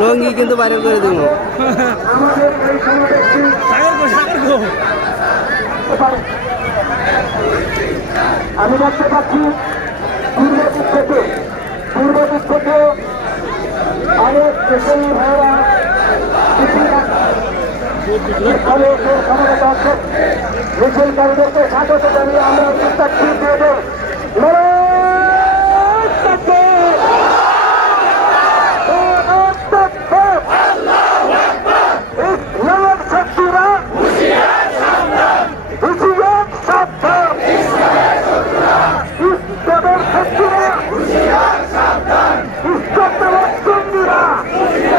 লঙ্গি কিন্তু বাইরে করে দেবো। আমি দেখতে পাচ্ছি পূর্ব দিক থেকে পূর্ব দিক থেকে অনেক কৃষি ভাইরা মিছিলকারীদেরকে স্বাগত জানিয়ে আমরা প্রত্যাশী দিয়ে না